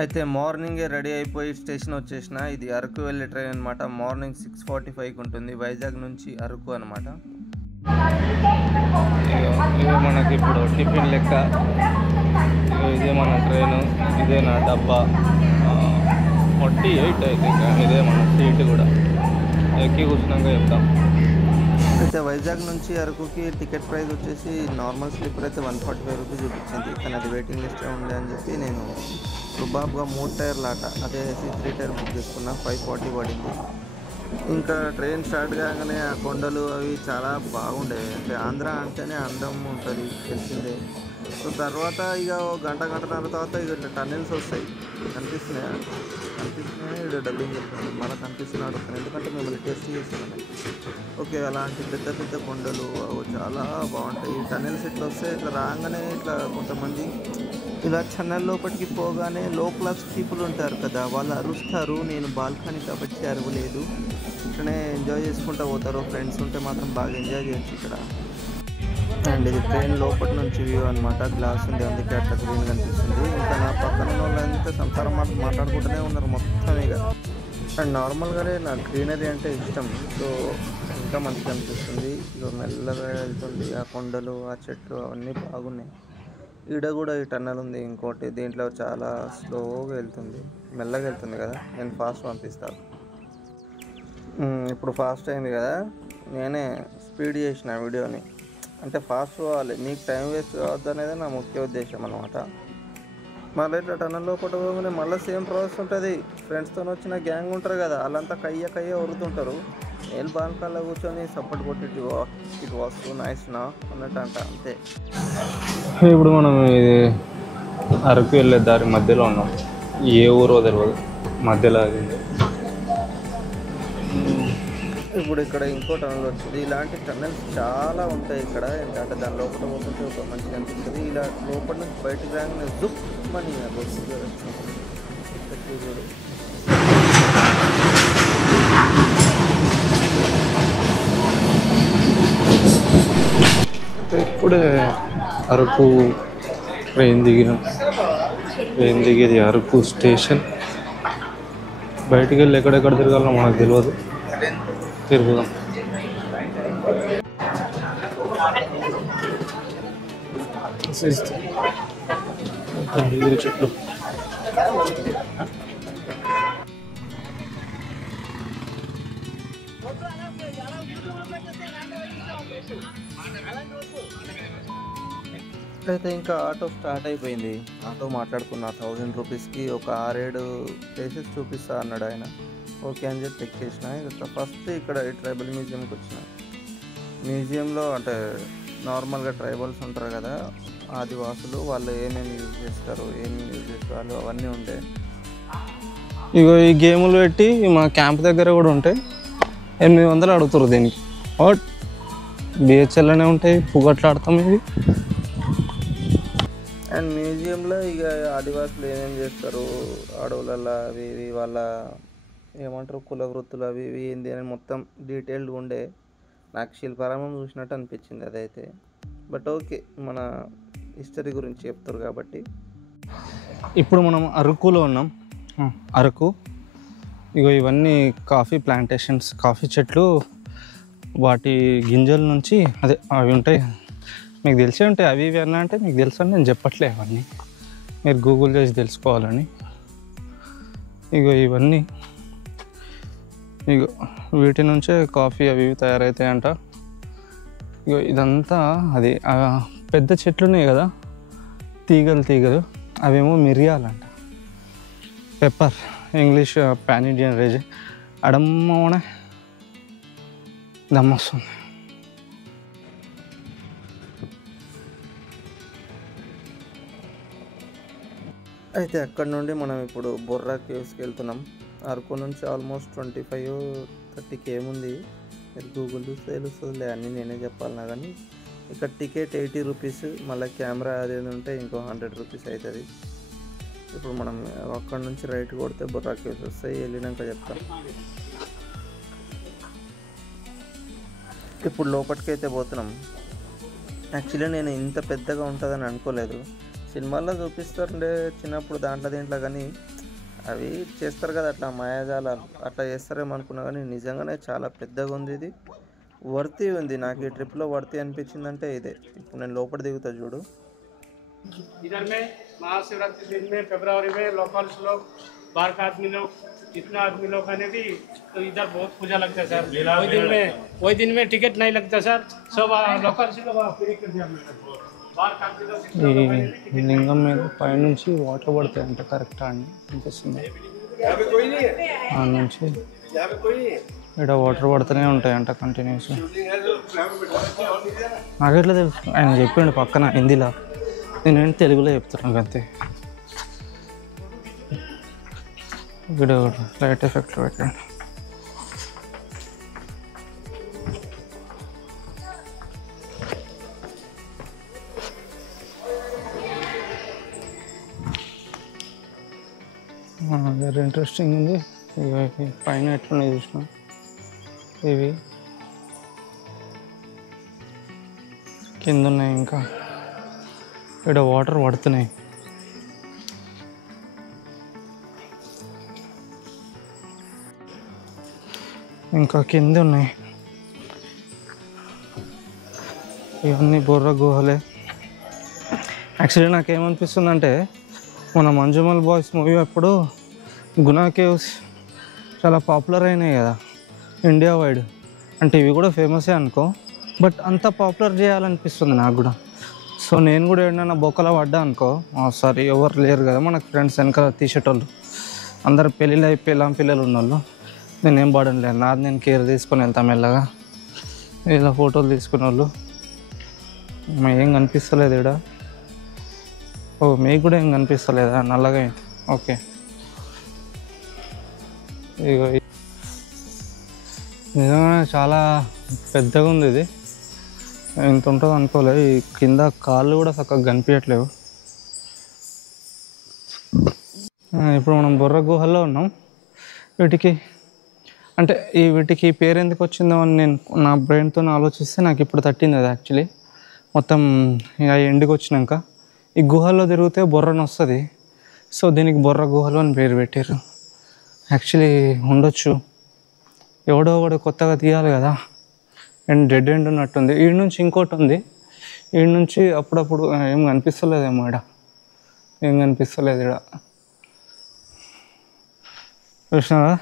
అయితే మార్నింగే రెడీ అయిపోయి స్టేషన్ వచ్చేసిన. ఇది అరకు వెళ్ళే ట్రైన్ అనమాట. మార్నింగ్ 6:45కి ఉంటుంది. వైజాగ్ నుంచి అరకు అనమాట. ఇదే మనకి ఇప్పుడు టిఫిన్ లెక్క. ఇదే మన ట్రైను, ఇదే నా డబ్బా. 48 అయితే ఇదే మన సీట్ కూడా. ఎక్కి కూర్చున్నాక చెప్తాం. అయితే వైజాగ్ నుంచి అరకుకి టికెట్ ప్రైస్ వచ్చేసి నార్మల్ స్లీపర్ అయితే 145 రూపీస్ చూపించింది. కానీ అది వెయిటింగ్ లిస్టే ఉంది అని చెప్పి నేను రుబాబ్గా 3 టైర్ల ఆట అదేసి 3 టైర్ బుక్ చేసుకున్నా. 540 పడింది. ఇంకా ట్రైన్ స్టార్ట్ కాగానే ఆ కొండలు అవి చాలా బాగుండేవి. అంటే ఆంధ్ర అంటేనే అందం ఉంటుంది, తెలిసిందే. సో తర్వాత ఇక గంటన్నర తర్వాత ఇక టన్నెల్స్ వస్తాయి. కనిపిస్తున్నాయి ఇక్కడ డబ్బింగ్ చెప్తాను. మళ్ళీ కనిపిస్తున్నాడు వస్తాను, ఎందుకంటే మిమ్మల్ని టెస్ట్ చేస్తున్నాను. ఓకే, అలాంటి పెద్ద పెద్ద కొండలు చాలా బాగుంటాయి. ఈ టన్నెల్స్ ఇట్లా వస్తే ఇట్లా రాగానే ఇట్లా కొంతమంది ఇలా ఛన్నల్ లోపలికి పోగానే లో క్లాస్ పీపుల్ ఉంటారు కదా, వాళ్ళు అరుస్తారు. నేను బాల్కనీ కాబట్టి అరవలేదు. ఇక్కడనే ఎంజాయ్ చేసుకుంటూ పోతారు. ఫ్రెండ్స్ ఉంటే మాత్రం బాగా ఎంజాయ్ చేయొచ్చు ఇక్కడ. అండ్ ఇది ట్రైన్ లోపల నుంచి వ్యూ అనమాట. గ్లాస్ ఉంది, అందుకే అట్లా గ్రీన్ కనిపిస్తుంది. ఇంకా నా పక్కన వాళ్ళంతా సంసారం మాట్లాడుకుంటూనే ఉన్నారు మొత్తం ఇక. అండ్ నార్మల్గానే నాకు గ్రీనరీ అంటే ఇష్టం, సో ఇంకా మంచిగా అనిపిస్తుంది. ఇక మెల్లగా వెళ్తుంది. ఆ కొండలు, ఆ చెట్లు అవన్నీ బాగున్నాయి. ఈడ కూడా ఈ టన్నల్ ఉంది ఇంకోటి. దీంట్లో చాలా స్లోగా వెళ్తుంది, మెల్లగా వెళ్తుంది కదా. నేను ఫాస్ట్ పంపిస్తాను. ఇప్పుడు ఫాస్ట్ అయింది కదా, నేనే స్పీడ్ చేసిన వీడియోని. అంటే ఫాస్ట్ పోవాలి, మీకు టైం వేస్ట్ కావద్దు అనేది నా ముఖ్య ఉద్దేశం అనమాట. మళ్ళీ ఇట్లా టన్నల్లో పోగానే మళ్ళీ సేమ్ ప్రాసెస్ ఉంటుంది. ఫ్రెండ్స్తో వచ్చిన గ్యాంగ్ ఉంటారు కదా, వాళ్ళంతా కయ్య వరుతుంటారు. నేను బాన్కాల్లో కూర్చొని సపోర్ట్ కొట్టి ఇట్ వాస్ సో నైస్ నా అన్నట్టు అంతే. ఇప్పుడు మనం ఇది అరకు వెళ్ళే దారి మధ్యలో ఉన్నాం. ఏ ఊరో తెలియదు, మధ్యలో అది. ఇప్పుడు ఇక్కడ ఇంకో టన్నల్ వచ్చింది. ఇలాంటి టన్నల్స్ చాలా ఉంటాయి ఇక్కడ. ఏంటంటే దాని లోపల పోతుంటే ఒక మంచిగా అనిపిస్తుంది. ఇలా లోపల నుంచి బయటకు రాగానే జుప్ మనీ ఇప్పుడే అరకు ట్రైన్ దిగేది అరకు స్టేషన్. బయటికి వెళ్ళి ఎక్కడెక్కడ తిరగాలో మనకు తెలియదు, తిరుగుదాం. చెట్లు అయితే ఇంకా ఆటో స్టార్ట్ అయిపోయింది. ఆటో మాట్లాడుకున్న 1000 రూపీస్కి ఒక 6-7 ప్లేసెస్ చూపిస్తా అన్నాడు ఆయన. ఓకే అని చెప్పి ఎక్కేసిన. ఇక ఫస్ట్ ఇక్కడ ట్రైబల్ మ్యూజియంకి వచ్చిన. మ్యూజియంలో అంటే నార్మల్గా ట్రైబల్స్ ఉంటారు కదా, ఆదివాసులు, వాళ్ళు ఏమేమి యూజ్ చేస్తారు, అవన్నీ ఉండే. ఇగో ఈ గేములు పెట్టి మా క్యాంప్ దగ్గర కూడా ఉంటాయి. 800 అడుగుతారు దీనికి. బిహెచ్ఎల్లోనే ఉంటాయి, పుగట్లాడతాం ఇవి. అండ్ మ్యూజియంలో ఇక ఆదివాసులు ఏమేమి చేస్తారు, అడవులలో అవి ఇవి, వాళ్ళ ఏమంటారు కుల వృత్తులు అవి ఇవి ఏంది అని మొత్తం డీటెయిల్డ్గా ఉండే. నాకు శిల్పారామం చూసినట్టు అనిపించింది అదైతే. బట్ ఓకే, మన హిస్టరీ గురించి చెప్తారు కాబట్టి. ఇప్పుడు మనం అరకులో ఉన్నాం. అరకు ఇగో ఇవన్నీ కాఫీ ప్లాంటేషన్స్, కాఫీ చెట్లు. వాటి గింజల నుంచి అవి ఉంటాయి, మీకు తెలిసే ఉంటాయి. అవి ఇవి అన్నా అంటే మీకు తెలుసు అని నేను చెప్పట్లే, అవన్నీ మీరు గూగుల్ చేసి తెలుసుకోవాలని. ఇగో ఇవన్నీ వీటి నుంచే కాఫీ అవి ఇవి తయారవుతాయంట. ఇగో ఇదంతా అది పెద్ద చెట్లు ఉన్నాయి కదా, తీగలు అవేమో మిరియాలంట. పెప్పర్, ఇంగ్లీష్ పాన్ ఇండియన్ రేజ్. అడమ్మనే దమ్మొస్తుంది. అయితే అక్కడ నుండి మనం ఇప్పుడు బొర్రా కేవ్స్కి వెళ్తున్నాం. అరకు నుంచి ఆల్మోస్ట్ 25-30 km ఉంది. మీరు గూగుల్ చూస్తే తెలుస్తుందిలే, అన్నీ నేనే చెప్పాలన్నా. కానీ ఇక్కడ టికెట్ 80 రూపీస్, మళ్ళీ కెమెరా అది ఉంటే ఇంకో 100 రూపీస్ అవుతుంది. ఇప్పుడు మనం అక్కడ నుంచి రైట్ కొడితే బొర్రా కేవ్స్ వస్తాయి. వెళ్ళినాక చెప్తాం. ఇప్పుడు లోపలికైతే పోతున్నాం. యాక్చువల్లీ నేను ఇంత పెద్దగా ఉంటుందని అనుకోలేదు. సినిమాల్లో చూపిస్తుండే చిన్నప్పుడు దాంట్లో దీంట్లో, కానీ అవి చేస్తారు కదా అట్లా మాయాజాలాలు, అట్లా చేస్తారేమో అనుకున్నా, కానీ నిజంగానే చాలా పెద్దగా ఉంది ఇది. వర్తి ఉంది. నాకు ఈ ట్రిప్లో వర్తి అనిపించిందంటే ఇదే. ఇప్పుడు నేను లోపల దిగుతా చూడు. इधर में महाशिवरात्रि दिन में फरवरी में लोकल्स लोग बाहर का आदमी लोग इतना आदमी लोग आने भी तो इधर बहुत पूजा लगता है सर। वही दिन में टिकट नहीं लगता सर, सब लोकल्स लोग फ्री कर दिया बाहर का आदमी लोग। ఈ లింగం మీద పైనుంచి వాటర్ పడతాయంట, కరెక్టా అండి అనిపిస్తుంది. ఆ నుంచి ఇక్కడ వాటర్ పడుతూనే ఉంటాయంట కంటిన్యూస్గా. నాకెట్లా తెలుసు, ఆయన చెప్పిండు పక్కన హిందీలో, నేనేంటి తెలుగులో చెప్తున్నాను అంతే. ఇక్కడ లైట్ ఎఫెక్ట్ పెట్టండి. వెరీ ఇంట్రెస్టింగ్ ఉంది. ఇవి పైన ఎట్లున్నాయి చూసిన, ఇవి కింద ఉన్నాయి, ఇంకా ఇక్కడ వాటర్ పడుతున్నాయి. ఇంకా కింద ఉన్నాయి. ఇవన్నీ బొర్ర గుహలే. యాక్చువల్లీ నాకేమనిపిస్తుందంటే, మన మంజుమల్ బాయ్స్ మూవీ అప్పుడు గునా కేవ్స్ చాలా పాపులర్ అయినాయి కదా ఇండియా వైడ్. అంటే ఇవి కూడా ఫేమసే అనుకో, బట్ అంత పాపులర్ చేయాలనిపిస్తుంది నాకు కూడా. సో నేను కూడా ఏదైనా బొక్కలా పడ్డా అనుకో, సారీ ఎవరు లేరు కదా మనకు ఫ్రెండ్స్ వెనకాల తీసేటోళ్ళు, అందరు పెళ్ళిళ్ళు అయిపోయి పిల్లలు ఉన్నోళ్ళు, నేనేం పడలేదు. నాది నేను కేర్ తీసుకొని వెళ్తాను మెల్లగా. ఇలా ఫోటోలు తీసుకునే వాళ్ళు ఏం కనిపిస్తలేదు ఇక్కడ. ఓ మీకు కూడా ఏం కనిపిస్తలేదా నల్లగా? ఓకే, ఇగో నిజంగా చాలా పెద్దగా ఉంది ఇది. ఇంత ఉంటుంది అనుకోలేదు. ఈ కింద కాళ్ళు కూడా చక్కగా కనిపించట్లేవు. ఇప్పుడు మనం బొర్ర గుహల్లో ఉన్నాం. వీటికి పేరు ఎందుకు వచ్చిందో అని నేను నా బ్రెయిన్తో ఆలోచిస్తే నాకు ఇప్పుడు తట్టింది అది. యాక్చువల్లీ మొత్తం ఎండుకు వచ్చినాక ఈ గుహల్లో తిరిగితే బొర్రను వస్తుంది. సో దీనికి బొర్ర గుహలు అని పేరు పెట్టారు. యాక్చువల్లీ ఉండొచ్చు, ఎవడో ఒకడు కొత్తగా తీయాలి కదా. అండ్ డెడ్ ఎండ్ ఉన్నట్టుంది. ఈడ నుంచి ఇంకోటి ఉంది. ఈడ నుంచి అప్పుడప్పుడు ఏం కనిపిస్తలేదేమో, ఏం కనిపిస్తలేదు ఇక్కడ. చూసినారా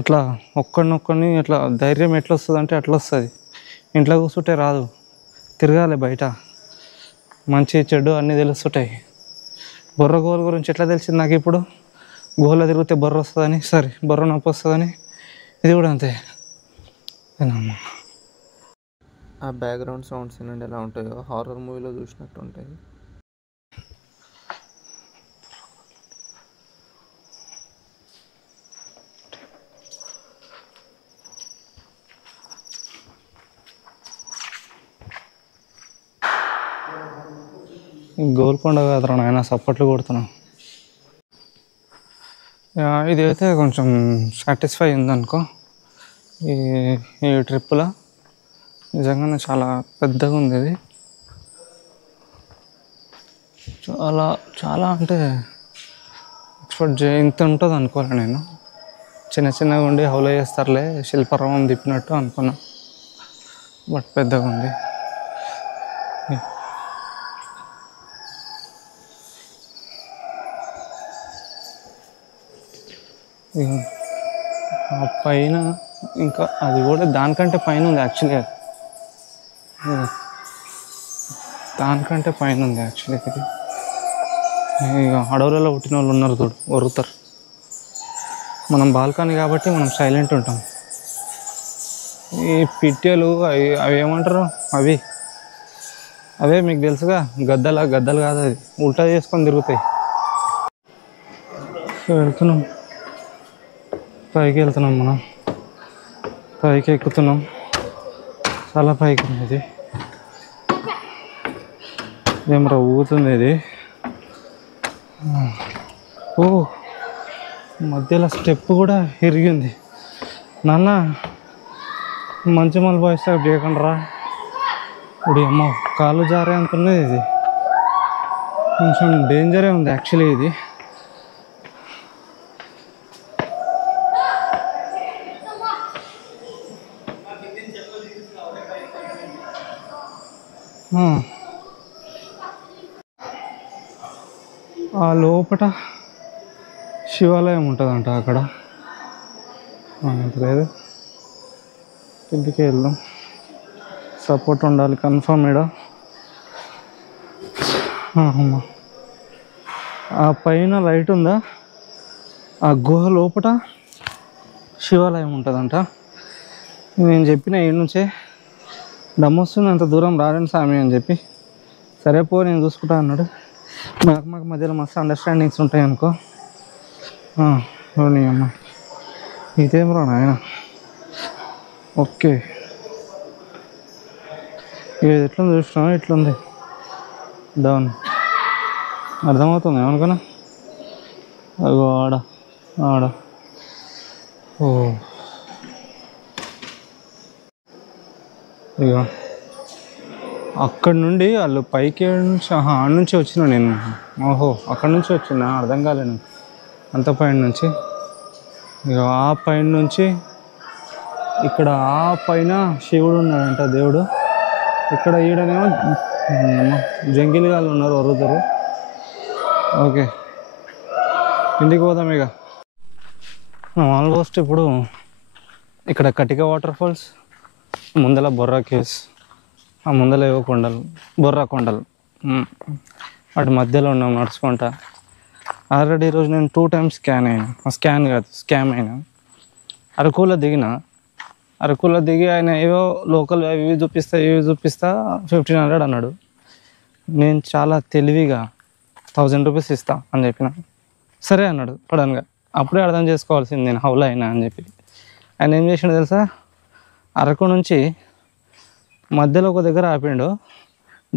అట్లా ఒక్కడినొక్కడిని అట్లా ధైర్యం ఎట్లా వస్తుంది అంటే అట్లా వస్తుంది. ఇంట్లో కూర్చుంటే రాదు, తిరగాలి బయట. మంచి చెడు అన్నీ తెలుస్తుంటాయి. బొర్ర గుహల గురించి ఎట్లా తెలిసింది నాకు ఇప్పుడు? గుహలో తిరిగితే బొర్ర వస్తుందని, బొర్ర నొప్పి వస్తుందని. ఇది కూడా అంతే. ఆ బ్యాక్గ్రౌండ్ సౌండ్స్ ఏంటంటే ఎలా ఉంటాయో హారర్ మూవీలో చూసినట్టు ఉంటాయి. గోల్కొండ కాదురా నాయన, సప్పట్లు కొడుతున్నాం. ఇదైతే కొంచెం సాటిస్ఫై ఉందనుకో ఈ ట్రిప్లో. నిజంగానే చాలా పెద్దగా ఉంది ఇది. చాలా చాలా అంటే ఎక్స్పెక్ట్ ఇంత ఉంటుంది అనుకోలే నేను. చిన్న చిన్నగా ఉండి హౌలో చేస్తారులే, శిల్పారామం తిప్పినట్టు అనుకున్నా, బట్ పెద్దగా ఉంది. ఆ పైన ఇంకా అది కూడా దానికంటే పైన ఉంది యాక్చువల్లీ. దానికంటే పైన ఉంది యాక్చువల్లీ. ఇది ఇక అడవులలో పుట్టిన వాళ్ళు ఉన్నారు చూడు, ఒరుతారు. మనం బాల్కనీ కాబట్టి మనం సైలెంట్ ఉంటాం. ఈ పిట్టెలు అవి ఏమంటారు, అవే మీకు తెలుసుగా, గద్దలు కాదు, అది ఉల్టా చేసుకొని తిరుగుతాయి. వెళ్తున్నాం, పైకి వెళ్తున్నాం, మనం పైకి ఎక్కుతున్నాం. చాలా పైకి ఉంది ఇది. ఏమరా ఊగుతుంది ఇది. ఓ మధ్యలో స్టెప్ కూడా ఇరిగింది. నాన్న మంచి మళ్ళీ బాయ్ స్టాప్ చేయకుండా రా. ఇప్పుడు అమ్మ కాళ్ళు జారే అంటున్నది ఇది. కొంచెం డేంజరే ఉంది యాక్చువల్లీ ఇది. ఆ లోపల శివాలయం ఉంటుందంట అక్కడ. అంత లేదు, ఇంటికి వెళ్దాం. సపోర్ట్ ఉండాలి కన్ఫర్మ్ ఈడ. అమ్మా, ఆ పైన లైట్ ఉందా, ఆ గుహ లోపల శివాలయం ఉంటుందంట. నేను చెప్పిన ఈ నుంచే దమ్మొస్తుంది, అంత దూరం రాలేను స్వామి అని చెప్పి, సరే పో నేను చూసుకుంటా అన్నాడు. మాకు మధ్యలో మస్తు అండర్స్టాండింగ్స్ ఉంటాయి అనుకో. నీ అమ్మ ఇదేం రా నాయన. ఓకే, ఇది ఎట్లుంది చూసినా, ఇట్లుంది డౌన్, అర్థమవుతుంది ఏమనుకున్నా. అగో ఆడ ఆడ ఓ ఇక అక్కడి నుండి వాళ్ళు పైకి నుంచి ఆడ నుంచి వచ్చిన నేను. ఓహో, అక్కడి నుంచి వచ్చిన అర్థం కాలేదు అంత పైన నుంచి. ఇక ఆ పైన నుంచి ఇక్కడ ఆ పైన శివుడు ఉన్నాడంట దేవుడు. ఇక్కడ ఈడనేమో జంగిలి గాళ్ళు ఉన్నారు, వరుతారు. ఓకే, ఇంటికి పోదాం ఇక. ఆల్మోస్ట్ ఇప్పుడు ఇక్కడ కటిక వాటర్ ఫాల్స్, ముందల బొర్రా కేవ్స్, ఆ ముందల ఏవో కొండలు, బొర్రా కొండలు, వాటి మధ్యలో ఉన్నాం నడుచుకుంటా. ఆల్రెడీ ఈరోజు నేను 2 times స్కామ్ అయినా. అరకులో దిగి ఆయన ఏవో లోకల్ ఇవి చూపిస్తా 1500 అన్నాడు. నేను చాలా తెలివిగా 1000 రూపీస్ ఇస్తా అని చెప్పిన. సరే అన్నాడు సడన్గా. అప్పుడే అర్థం చేసుకోవాల్సింది నేను హౌలా అయినా అని చెప్పి. ఆయన ఏం చేసిండు తెలుసా, అరకు నుంచి మధ్యలో ఒక దగ్గర ఆపిండు,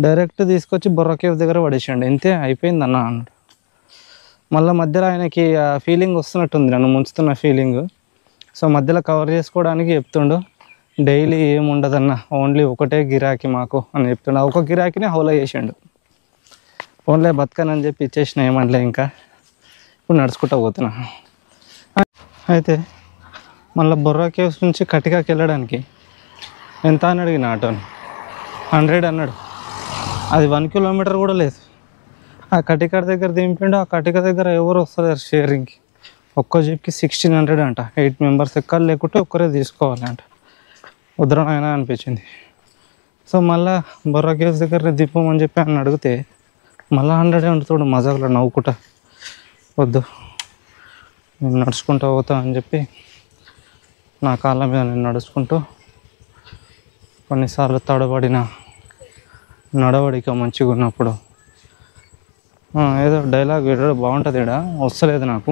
డైరెక్ట్ తీసుకొచ్చి బొర్రా కేవ్ దగ్గర పడేసిండు. ఇంతే అయిపోయింది అన్న అన్నాడు. మళ్ళీ మధ్యలో ఆయనకి ఆ ఫీలింగ్ వస్తున్నట్టుంది, నన్ను ముంచుతున్న ఫీలింగ్. సో మధ్యలో కవర్ చేసుకోవడానికి చెప్తుండు, డైలీ ఏముండదన్న, ఓన్లీ ఒకటే గిరాకీ మాకు అని చెప్తుండు. ఒక గిరాకీని హౌలా చేసిండు. ఓన్లీ బతకనని చెప్పి ఇచ్చేసిన, ఏమంటలే. ఇంకా ఇప్పుడు నడుచుకుంటూ పోతున్నా. అయితే మళ్ళీ బొర్రా కేవ్స్ నుంచి కటికాకి వెళ్ళడానికి ఎంత అని అడిగిన ఆటోని. 100 అన్నాడు. అది 1 kilometer కూడా లేదు. ఆ కటికాడ దగ్గర దింపిండు. ఆ కటిక దగ్గర ఎవరు వస్తారు షేరింగ్కి. ఒక్క జీప్కి 1600 అంట. 8 members ఎక్కాలి, లేకుంటే ఒక్కరే తీసుకోవాలి అంట. ఉద్రనైనా అనిపించింది. సో మళ్ళీ బొర్రా కేవ్స్ దగ్గర దింపమని చెప్పి ఆయన అడిగితే మళ్ళీ 100 ఉంటుంది మజాకులో నవ్వుకుంటా. వద్దు, నేను నడుచుకుంటూ పోతా అని చెప్పి నా కాళ్ళ మీద నేను నడుచుకుంటూ, కొన్నిసార్లు తడబడిన నడవడిక మంచిగా ఉన్నప్పుడు ఏదో డైలాగ్ బాగుంటుంది. ఇక్కడ వస్తలేదు నాకు.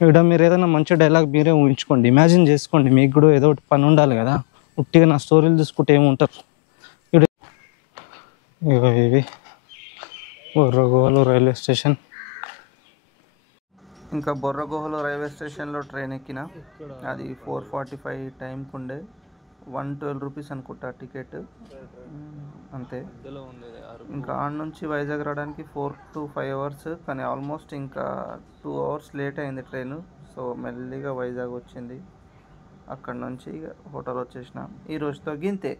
ఇక్కడ మీరు ఏదైనా మంచి డైలాగ్ మీరే ఊహించుకోండి, ఇమాజిన్ చేసుకోండి. మీకు కూడా ఏదో ఒకటి పని ఉండాలి కదా. ఉట్టిగా నా స్టోరీలు చూసుకుంటే ఏముంటారు. ఇవి బొర్రగుహలు రైల్వే స్టేషన్. ఇంకా బొర్రగుహలు రైల్వే స్టేషన్లో ట్రైన్ ఎక్కిన. అది 4:45 టైంకి ఉండే. 112 రూపీస్ అనుకుంటా టికెట్, అంతే. ఇంకా ఆడ నుంచి వైజాగ్ రావడానికి 4 to 5 hours, కానీ ఆల్మోస్ట్ ఇంకా 2 hours లేట్ అయింది ట్రైన్. సో మెల్లిగా వైజాగ్ వచ్చింది. అక్కడ నుంచి హోటల్ వచ్చేసిన. ఈ రోజుతో గింతే.